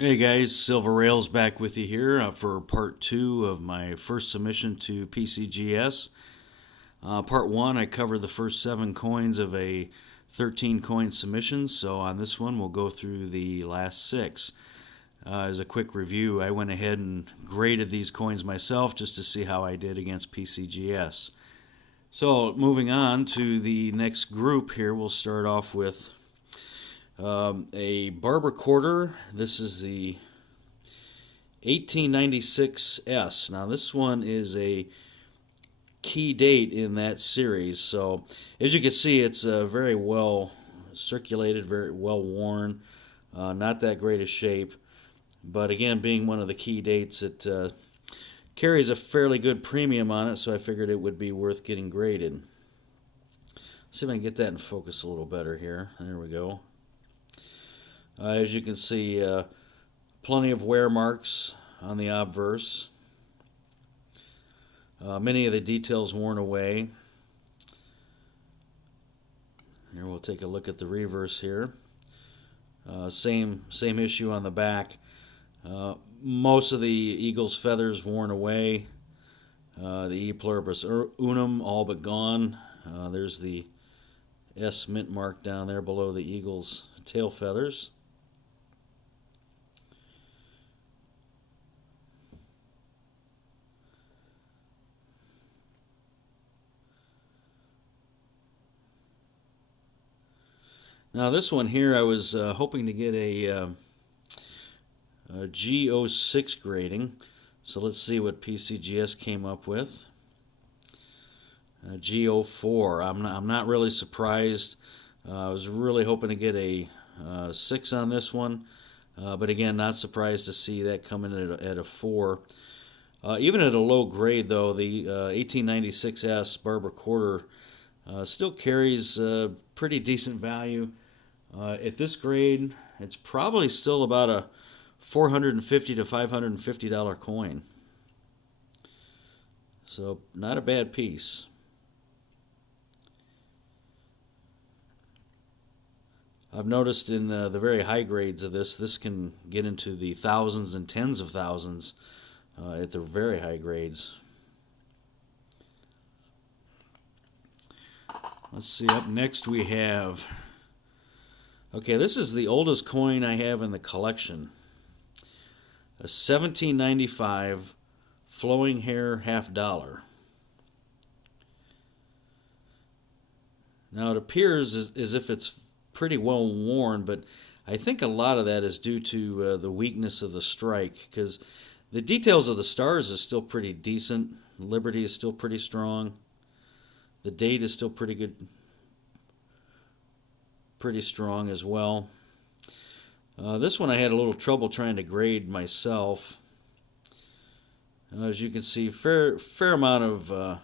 Hey guys, Silver Rails back with you here for part two of my first submission to PCGS. Part one, I covered the first 7 coins of a 13 coin submission, so on this one we'll go through the last 6. As a quick review, I went ahead and graded these coins myself just to see how I did against PCGS. So moving on to the next group here, we'll start off with a Barber quarter. This is the 1896S. Now this one is a key date in that series. So as you can see, it's very well circulated, very well worn, not that great a shape. But again, being one of the key dates, it carries a fairly good premium on it, so I figured it would be worth getting graded. Let's see if I can get that in focus a little better here. There we go. As you can see, plenty of wear marks on the obverse. Many of the details worn away. Here we'll take a look at the reverse here. Same issue on the back. Most of the eagle's feathers worn away. The E pluribus unum all but gone. There's the S mint mark down there below the eagle's tail feathers. Now this one here, I was hoping to get a G06 grading. So let's see what PCGS came up with. G04. I'm not really surprised. I was really hoping to get a 6 on this one. But again, not surprised to see that coming at a 4. Even at a low grade, though, the 1896S Barber quarter still carries pretty decent value. At this grade, it's probably still about a $450 to $550 coin. So not a bad piece. I've noticed in the very high grades of this can get into the thousands and tens of thousands at the very high grades. Let's see, up next we have, okay, this is the oldest coin I have in the collection. A 1795 flowing hair $50. Now it appears as if it's pretty well worn, but I think a lot of that is due to the weakness of the strike, because the details of the stars is still pretty decent. Liberty is still pretty strong. The date is still pretty good, pretty strong as well. This one I had a little trouble trying to grade myself. As you can see, fair amount of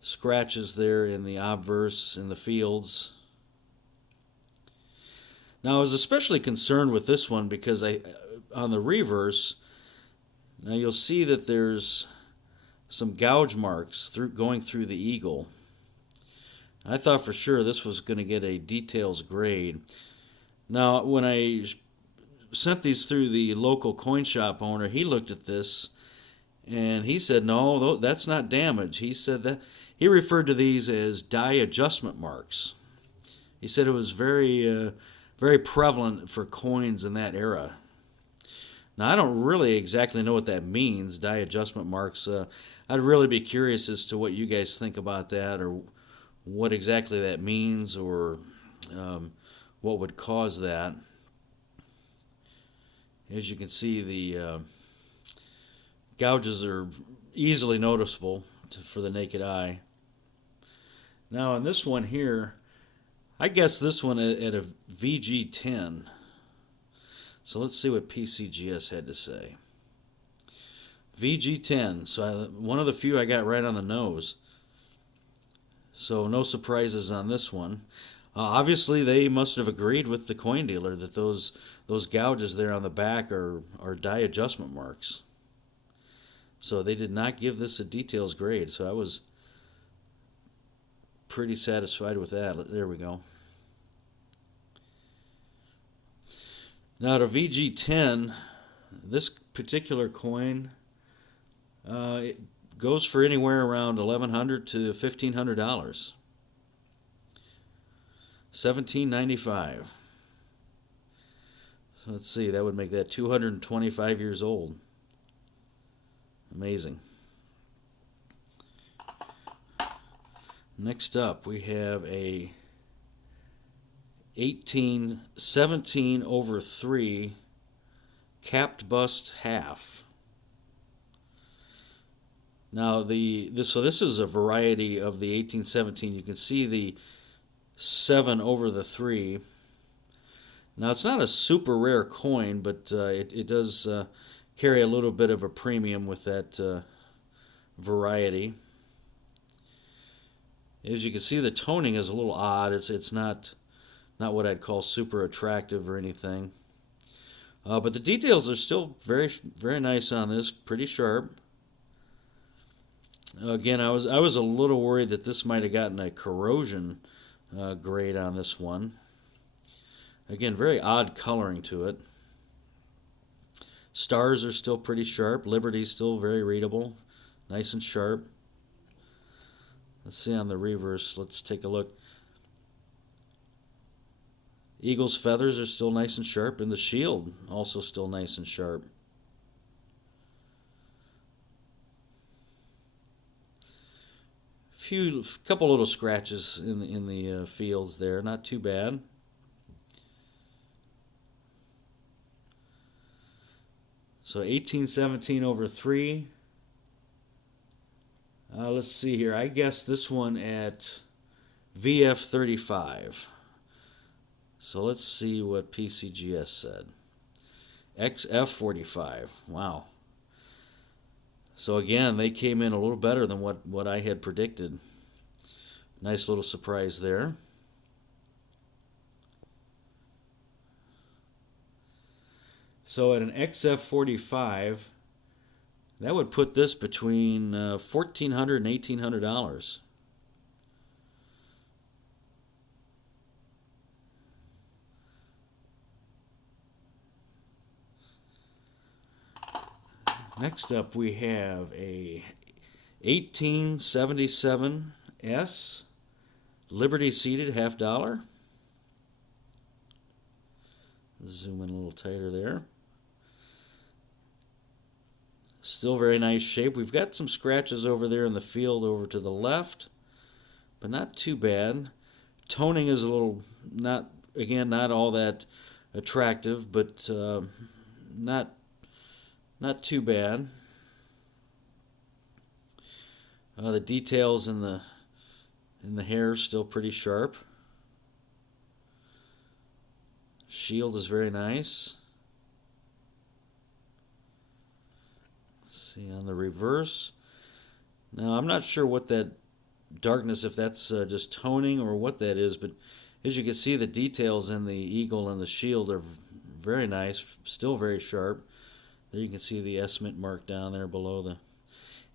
scratches there in the obverse, in the fields. Now I was especially concerned with this one because on the reverse, now you'll see that there's some gouge marks going through the eagle. I thought for sure this was going to get a details grade. Now, when I sent these through the local coin shop owner, he looked at this and he said, no, that's not damage. He said that he referred to these as die adjustment marks. He said it was very prevalent for coins in that era. Now, I don't really exactly know what that means, die adjustment marks. I'd really be curious as to what you guys think about that, or what exactly that means, or what would cause that. As you can see, the gouges are easily noticeable for the naked eye. Now, in this one here, I guess this one at a VG10. So let's see what PCGS had to say. VG10, so one of the few I got right on the nose. So no surprises on this one. Obviously, they must have agreed with the coin dealer that those gouges there on the back are die adjustment marks. So they did not give this a details grade. So I was pretty satisfied with that. There we go. Now to VG10, this particular coin, it goes for anywhere around $1,100 to $1,500. 1795. So let's see, that would make that 225 years old. Amazing. Next up, we have a 1817/3 capped bust half. Now this is a variety of the 1817. You can see the 7/3. Now it's not a super rare coin, but it does carry a little bit of a premium with that variety. As you can see, the toning is a little odd. It's not what I'd call super attractive or anything. But the details are still very very nice on this. Pretty sharp. Again, I was a little worried that this might have gotten a corrosion grade on this one. Again, very odd coloring to it. Stars are still pretty sharp. Liberty's still very readable, nice and sharp. Let's see on the reverse. Let's take a look. Eagle's feathers are still nice and sharp, and the shield also still nice and sharp. Couple little scratches in the fields there, not too bad. So 1817/3. Let's see here. I guess this one at VF35. So let's see what PCGS said. XF45. Wow. So again, they came in a little better than what I had predicted. Nice little surprise there. So at an XF45, that would put this between $1,400 and $1,800. Next up, we have a 1877S Liberty seated $50. Zoom in a little tighter there. Still very nice shape. We've got some scratches over there in the field over to the left, but not too bad. Toning is a little not all that attractive, but not too bad. The details in the hair are still pretty sharp. Shield is very nice. Let's see on the reverse. Now I'm not sure what that darkness, if that's just toning or what that is, but as you can see, the details in the eagle and the shield are very nice, still very sharp. There you can see the S-mint mark down there below the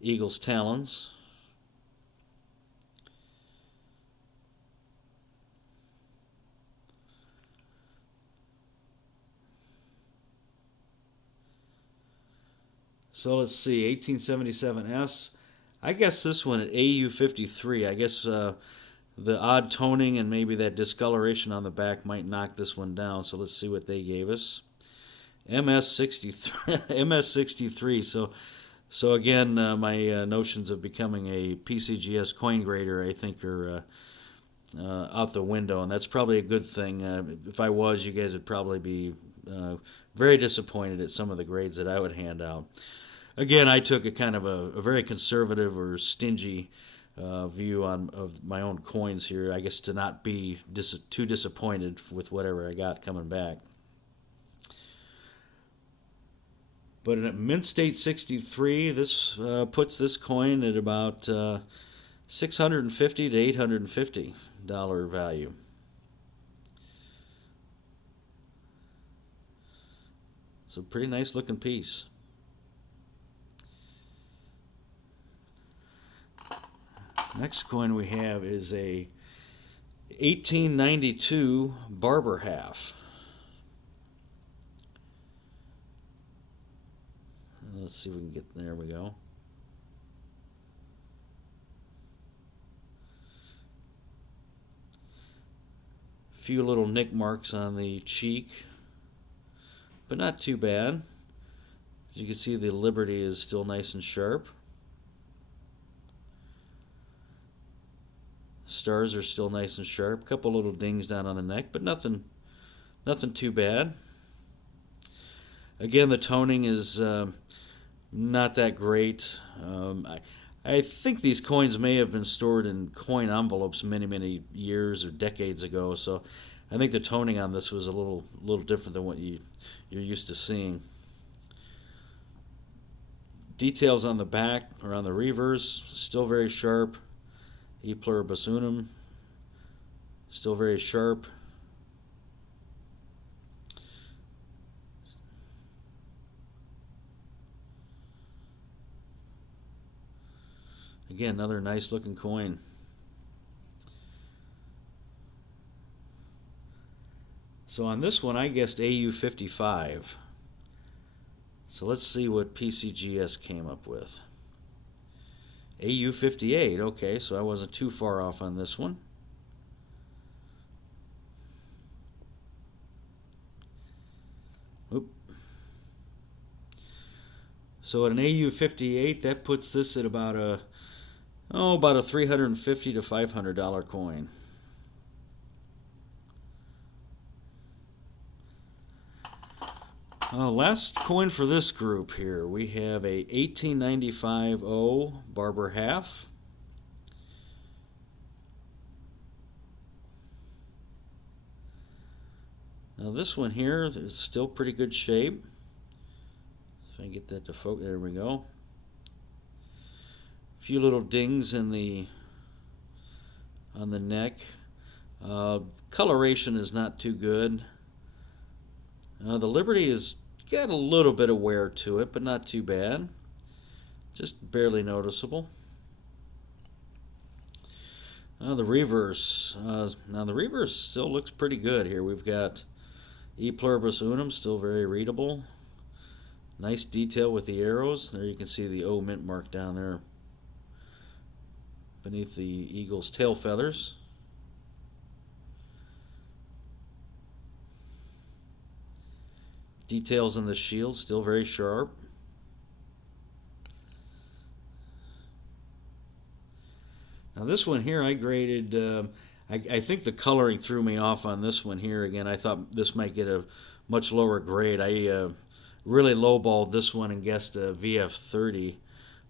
eagle's talons. So let's see, 1877S. I guess this one at AU53. I guess the odd toning and maybe that discoloration on the back might knock this one down. So let's see what they gave us. MS63. MS63. So again, my notions of becoming a PCGS coin grader, I think, are out the window, and that's probably a good thing. If I was, you guys would probably be very disappointed at some of the grades that I would hand out. Again, I took a kind of a very conservative or stingy view of my own coins here, I guess, to not be too disappointed with whatever I got coming back. But at Mint State 63, this puts this coin at about $650 to $850 value. So pretty nice looking piece. Next coin we have is a 1892 Barber half. Let's see if we can get, there we go. A few little nick marks on the cheek, but not too bad. As you can see, the Liberty is still nice and sharp. Stars are still nice and sharp. A couple little dings down on the neck, but nothing too bad. Again, the toning is not that great. I think these coins may have been stored in coin envelopes many years or decades ago, so I think the toning on this was a little different than what you're used to seeing. Details on the back or on the reverse, still very sharp. E pluribus unum, still very sharp. Again, another nice looking coin. So on this one, I guessed AU55. So let's see what PCGS came up with. AU58, okay, so I wasn't too far off on this one. Oop. So at an AU58, that puts this at about a $350 to $500 coin. Last coin for this group here, we have a 1895 O Barber half. Now this one here is still pretty good shape. If I can get that to focus, there we go. A few little dings in on the neck. Coloration is not too good. The Liberty has got a little bit of wear to it, but not too bad. Just barely noticeable. The reverse. Now the reverse still looks pretty good here. We've got E pluribus unum, still very readable. Nice detail with the arrows. There you can see the O mint mark down there beneath the eagle's tail feathers. Details on the shield still very sharp. Now this one here I graded, I think the coloring threw me off on this one here. Again, I thought this might get a much lower grade. I really lowballed this one and guessed a VF30.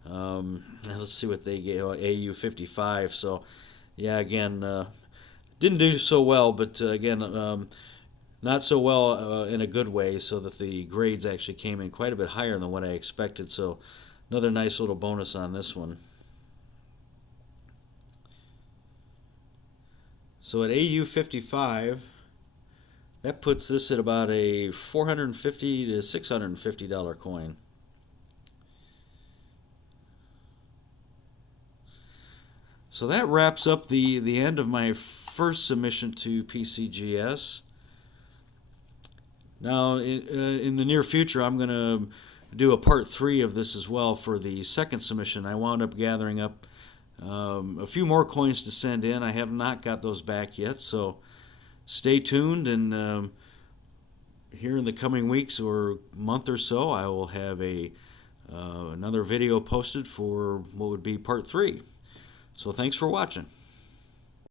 Let's see what they gave, AU55. So yeah, again, didn't do so well, but again, not so well in a good way, so that the grades actually came in quite a bit higher than what I expected. So another nice little bonus on this one. So at AU55, that puts this at about a $450 to $650 coin. So that wraps up the end of my first submission to PCGS. Now, in the near future, I'm going to do a part 3 of this as well for the second submission. I wound up gathering up a few more coins to send in. I have not got those back yet, so stay tuned, and here in the coming weeks or month or so, I will have another video posted for what would be part 3. So thanks for watching.